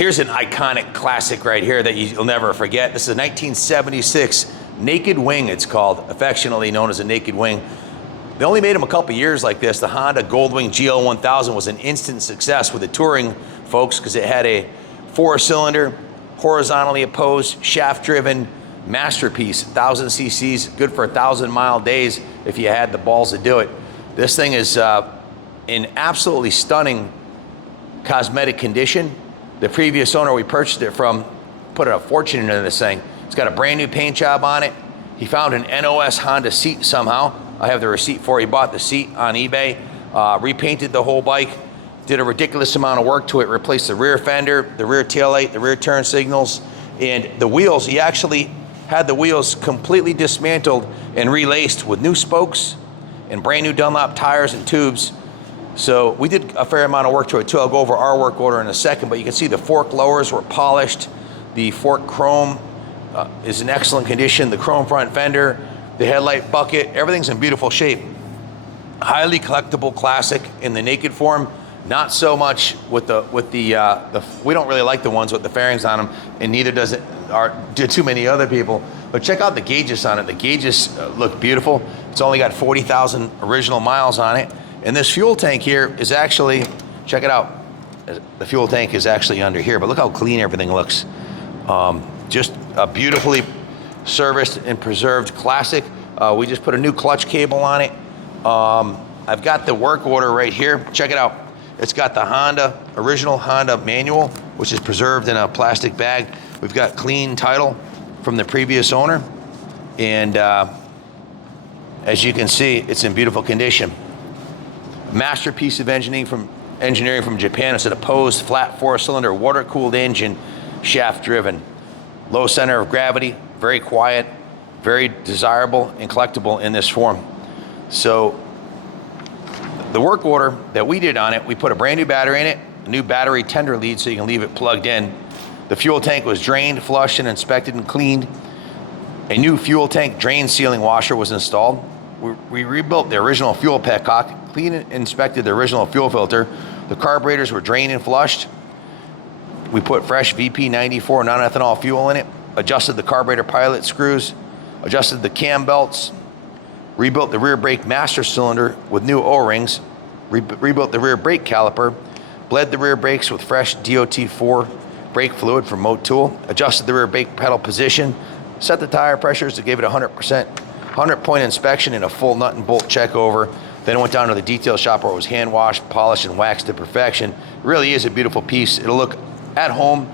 here's an iconic classic right here that you'll never forget. This is a 1976 Naked Wing, it's called, affectionately known as a Naked Wing. They only made them a couple years like this. The Honda Goldwing GL1000 was an instant success with the touring folks because it had a 4-cylinder, horizontally opposed, shaft-driven masterpiece, 1,000 cc's, good for 1,000-mile days if you had the balls to do it. This thing is in absolutely stunning cosmetic condition. The previous owner we purchased it from put a fortune into this thing. It's got a brand new paint job on it. He found an NOS Honda seat somehow. I have the receipt for it. He bought the seat on eBay, repainted the whole bike, did a ridiculous amount of work to it, replaced the rear fender, the rear taillight, the rear turn signals, and the wheels. He actually had the wheels completely dismantled and relaced with new spokes and brand new Dunlop tires and tubes. So we did a fair amount of work to it too. I'll go over our work order in a second, but you can see the fork lowers were polished. The fork chrome is in excellent condition. The chrome front fender, the headlight bucket, everything's in beautiful shape. Highly collectible classic in the naked form. Not so much with the we don't really like the ones with the fairings on them, and neither do too many other people. But check out the gauges on it. The gauges look beautiful. It's only got 40,000 original miles on it. And this fuel tank here is actually, check it out. The fuel tank is actually under here, but look how clean everything looks. Just a beautifully serviced and preserved classic. We just put a new clutch cable on it. I've got the work order right here. Check it out. It's got the original Honda manual, which is preserved in a plastic bag. We've got clean title from the previous owner. And as you can see, it's in beautiful condition. Masterpiece of engineering from Japan. It's an opposed flat 4-cylinder water-cooled engine, shaft-driven. Low center of gravity, very quiet, very desirable and collectible in this form. So the work order that we did on it, we put a brand new battery in it, a new battery tender lead so you can leave it plugged in. The fuel tank was drained, flushed, and inspected and cleaned. A new fuel tank drain sealing washer was installed. We rebuilt the original fuel petcock, cleaned and inspected the original fuel filter. The carburetors were drained and flushed. We put fresh VP94 non-ethanol fuel in it, adjusted the carburetor pilot screws, adjusted the cam belts, rebuilt the rear brake master cylinder with new O-rings, rebuilt the rear brake caliper, bled the rear brakes with fresh DOT4 brake fluid from Motul, adjusted the rear brake pedal position, set the tire pressures to give it 100-point inspection and a full nut and bolt check over. Then I went down to the detail shop where it was hand washed, polished, and waxed to perfection. It really is a beautiful piece. It'll look at home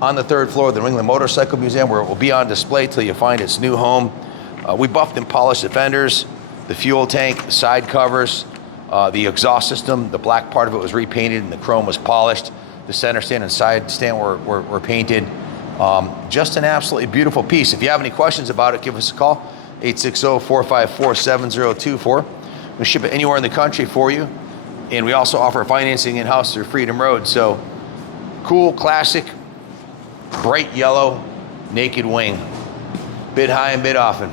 on the 3rd floor of the New England Motorcycle Museum, where it will be on display till you find its new home. We buffed and polished the fenders, the fuel tank, the side covers, the exhaust system. The black part of it was repainted and the chrome was polished. The center stand and side stand were painted. Just an absolutely beautiful piece. If you have any questions about it, give us a call, 860-454-7024. We ship it anywhere in the country for you. And we also offer financing in-house through Freedom Road. So cool, classic, bright yellow, naked wing. Bid high and bid often.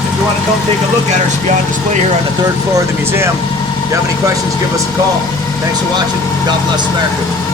If you want to come take a look at her, she'll be on display here on the 3rd floor of the museum. If you have any questions, give us a call. Thanks for watching. God bless America.